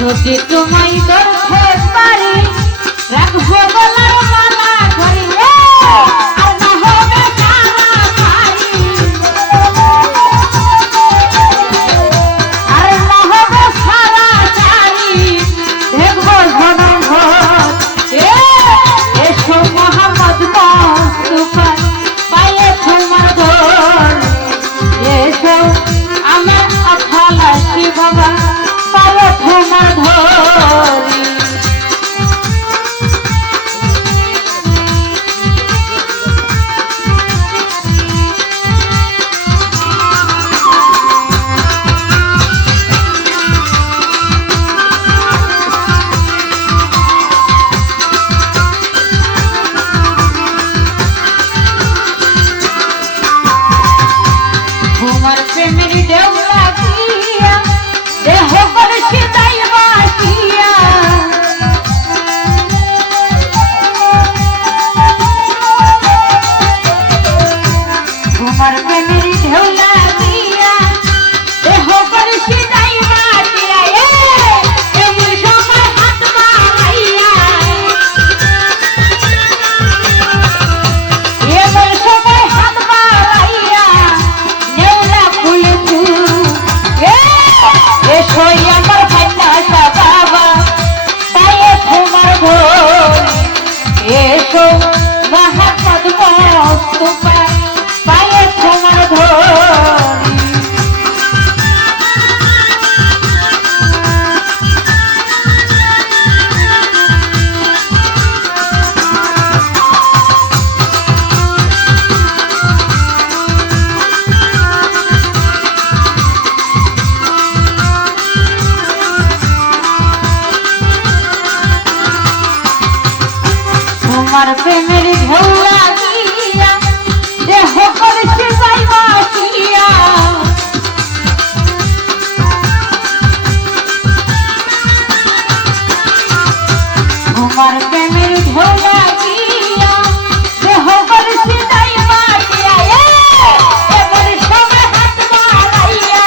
যদি তোমায় ধরতে পারি রাখবো গলার মালা করি আর না হবে সারা পারি আর না হবে সারা চারি দেখবো ঘন ঘর এসো মোহাম্মদ মুস্তাফা পায়ে তোমার ঘর এসো আমার আখালাসি বাবা পায়ে তোমার ধরি তোমার প্রেমের দেওয়া দিয়া দেহ করছি তাই বাসিয়া তোমার প্রেমের ঢেউলা দিয়া দেহ করছি তাই বাসিয়া এমন সময় হাত বাড়াইয়া এমন সময় হাত বাড়াইয়া নেউলা ফুলে এসো আমার ভান্ডাসা বাবা পায়ে তোমার ঘর এসো মোহাম্মদ মুস্তাফা পায়ে তোমার ঘর তোমার প্রেমের ঢেউলা দিয়া দেহ করছে যাই বাসিয়া তোমার প্রেমের ঢেউলা দিয়া দেহ করছে যাই বাসিয়া এমন সময় হাত বাড়াইয়া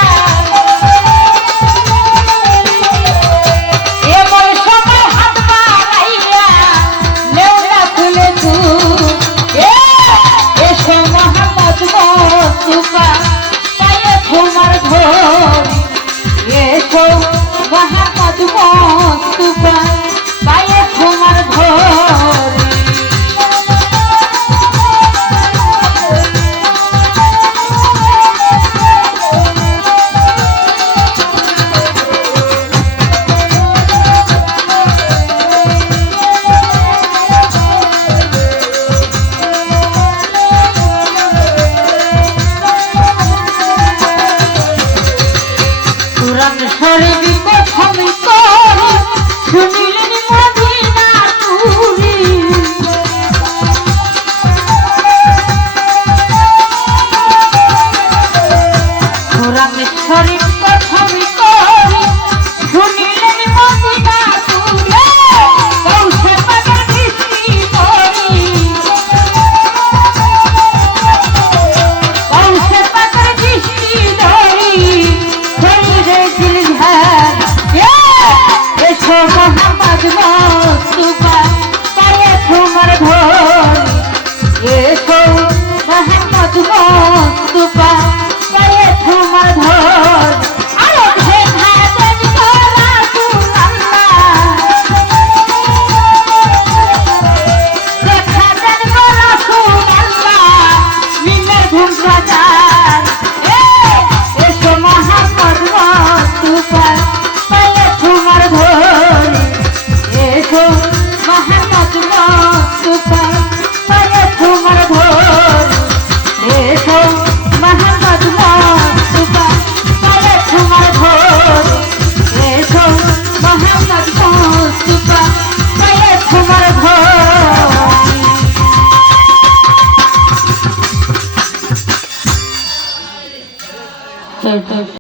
এমন সময় হাত বাড়াইয়া এসো মোহাম্মদ মুস্তাফা পায়ে তোমার ঘর এসো মোহাম্মদ মুস্তাফা পায়ে তোমার ঘর পুরাণ শরীফ প্রথম করি শুনিলেন মদিনা তুরি পুরাণ শরীফ প্রথম করি শুনিলেন মদিনা তুরি কৌশে পাগল দৃষ্টি করি কৌশে পাগল দৃষ্টি ধরি এসো মোহাম্মদ মুস্তাফা পায়ে তোমার ঘর এসো মোহাম্মদ মুস্তাফা পায়ে তোমার ঘর আরো দেখা দেন রাসূলুল্লাহ দেখা দেন রাসূলুল্লাহ মিমের ঘুম বাজার এসো মোহাম্মদ মুস্তাফা পায়ে তোমার ঘর এসো মোহাম্মদ মুস্তাফা পায়ে তোমার ঘর এসো মোহাম্মদ মুস্তাফা পায়ে তোমার ঘর এসো মোহাম্মদ মুস্তাফা পায়ে তোমার ঘর